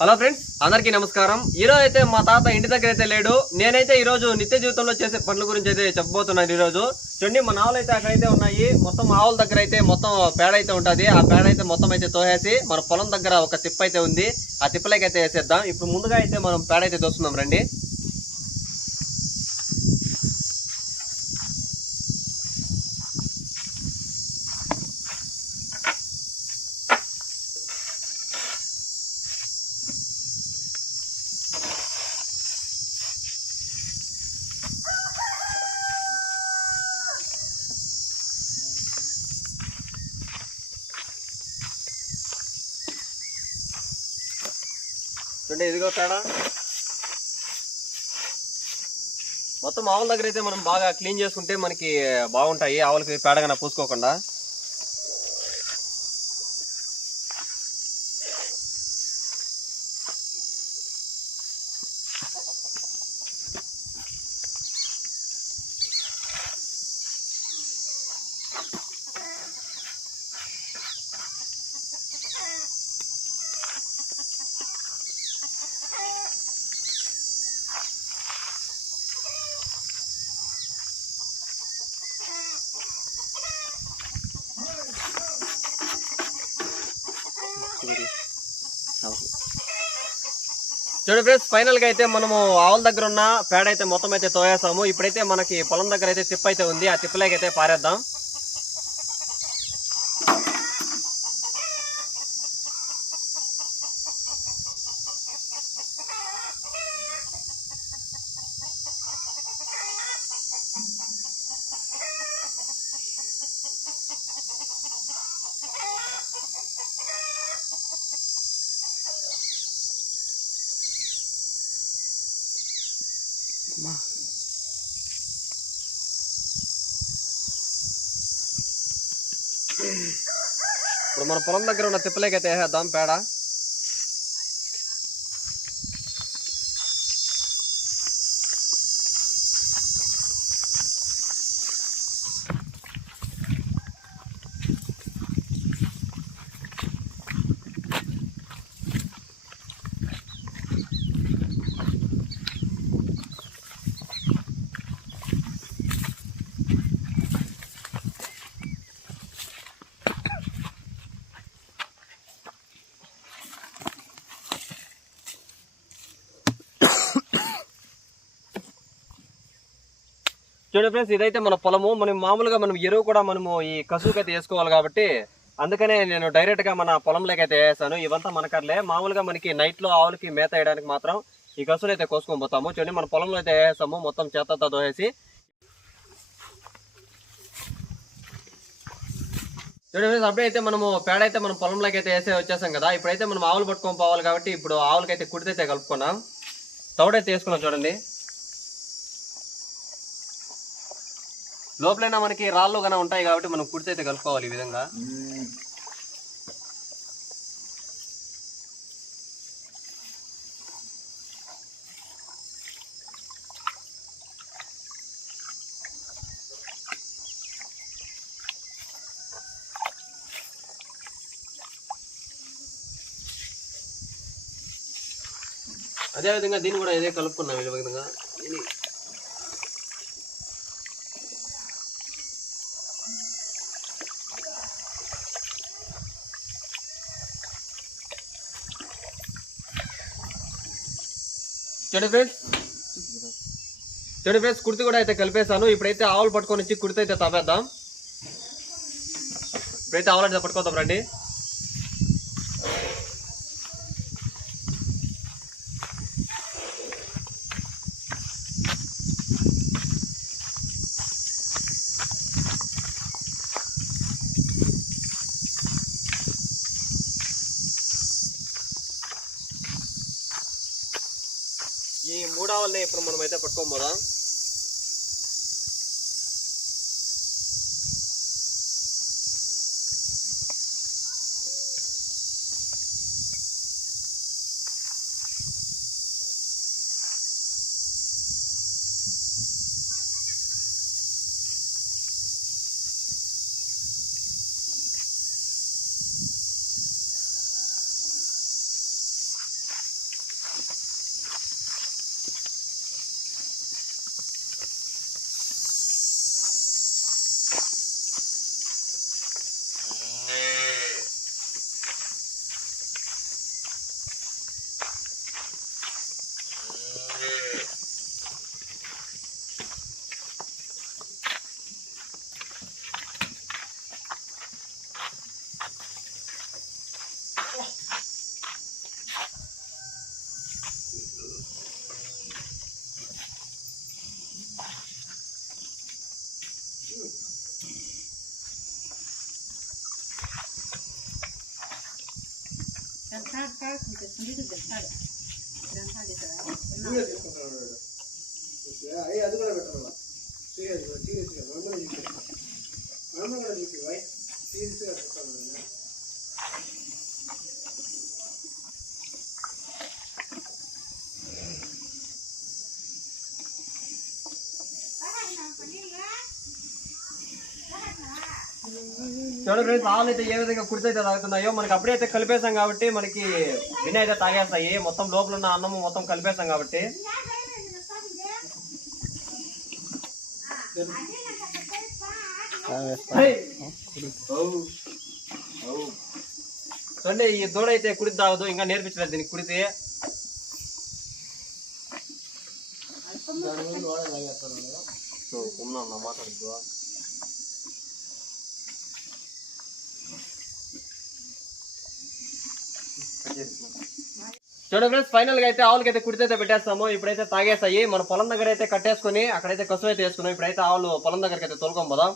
Hello friends, అందరికీ నమస్కారం. ఈరోజు అయితే మా తాత ఇంటి దగ్గర అయితే లేడు. నేనైతే ఈ రోజు నిత్య జీవితంలో చేసే పనుల గురించి అయితే చెప్పబోతున్నాను. ఈ రోజు చూడండి, మన ఆవులు అయితే అక్కడైతే ఉన్నాయి. మొత్తం ఆవుల దగ్గర అయితే మొత్తం పేడ అయితే ఉంటుంది. ఆ పేడ అయితే మొత్తం అయితే తోసేసి మన పొలం దగ్గర ఒక తిప్ప అయితే ఉంది. ఆ తిప్పలకి అయితే వేసేద్దాం. ఇప్పుడు ముందుగా అయితే మనం పేడ అయితే తోస్తున్నాం. రండి. చూడండి, ఇదిగో పేడ. మొత్తం ఆవుల దగ్గర అయితే మనం బాగా క్లీన్ చేసుకుంటే మనకి బాగుంటాయి. ఆవులకి పేడగా పూసుకోకుండా. చూడండి ఫ్రెండ్స్, ఫైనల్ గా అయితే మనము ఆవుల దగ్గర ఉన్న పేడ అయితే మొత్తం అయితే తోయేసాము. ఇప్పుడైతే మనకి పొలం దగ్గర అయితే తిప్ప అయితే ఉంది. ఆ తిప్పలేక అయితే పారేద్దాం. ఇప్పుడు మన పొలం దగ్గర ఉన్న తిప్పలేక అయితే వేసేద్దాం పేడ. చూడండి ఫ్రెండ్స్, ఇదైతే మన పొలము. మనం మామూలుగా మనం ఎరువు కూడా మనము ఈ కసువుకి అయితే వేసుకోవాలి కాబట్టి అందుకనే నేను డైరెక్ట్ గా మన పొలంలోకి అయితే వేసాను. ఇవంతా మనకర్లే. మామూలుగా మనకి నైట్ లో ఆవులకి మేత వేయడానికి మాత్రం ఈ కసువులు అయితే కోసుకొని పోతాము. చూడండి, మన పొలంలో అయితే వేసాము మొత్తం చేతంతా దోసేసి. చూడండి ఫ్రెండ్స్, అప్పుడే అయితే మనము పేడ అయితే మనం పొలంలోకి అయితే వేసే వచ్చేసాం కదా. ఇప్పుడైతే మనం ఆవులు పట్టుకొని పోవాలి కాబట్టి ఇప్పుడు ఆవులకైతే కుడితే కలుపుకున్నాం. తౌడైతే వేసుకున్నాం. చూడండి, లోపలైనా మనకి రాళ్ళు గానే ఉంటాయి కాబట్టి మనం కుడితే అయితే కలుపుకోవాలి ఈ విధంగా. అదేవిధంగా దీన్ని కూడా ఇదే కలుపుకున్నాం ఈ విధంగా. చూడండి ఫ్రెండ్స్, కుర్తి కూడా అయితే కలిపేసాను. ఇప్పుడైతే ఆవులు పట్టుకొని వచ్చి కుర్తి అయితే తవ్వేద్దాం. ఇప్పుడైతే ఆవులు అయితే పట్టుకోద్దాం. రండి. ఈ మూడావుల్ని ఇప్పుడు మనం అయితే పట్టుకోం పోదాం. చూడండి ఫ్రెండ్స్, ఆవులు అయితే ఏ విధంగా కుడితే అయితే తాగుతున్నాయో మనకి అప్పుడే అయితే కలిపేసాం కాబట్టి మనకి వినయ్ అయితే తాగేస్తాయి. మొత్తం లోపల ఉన్న అన్నము మొత్తం కలిపేసాం కాబట్టి. చూడండి, ఈ దూడ అయితే కుడి తాగదు, ఇంకా నేర్పించలేదు దీనికి కుడితే. మాట్లాడుతూ చూడండి ఫ్రెండ్స్, ఫైనల్ గా అయితే ఆవులకి అయితే కుడితే పెట్టేస్తాము. ఇప్పుడైతే తాగేస్తాయి. మన పొలం దగ్గర అయితే కట్టేసుకుని అక్కడైతే కసువు అయితే వేసుకున్నాం. ఇప్పుడైతే ఆవులు పొలం దగ్గరికి అయితే తోలుకొని పోదాం.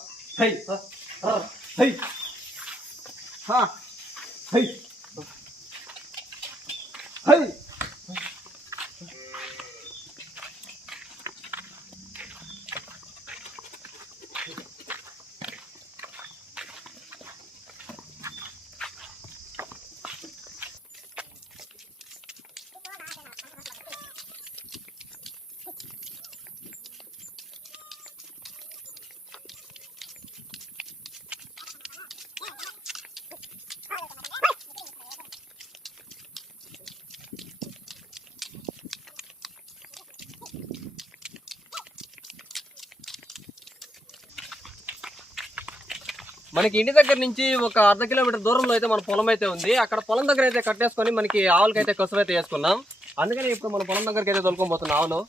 మనకి ఇంటి దగ్గర నుంచి ఒక 1/2 కిలోమీటర్ దూరంలో అయితే మన పొలం అయితే ఉంది. అక్కడ పొలం దగ్గర అయితే కట్టేసుకొని మనకి ఆవులకి అయితే కసువు అయితే వేసుకున్నాం. అందుకని ఇప్పుడు మన పొలం దగ్గరికి అయితే తోలుకొని ఆవులు.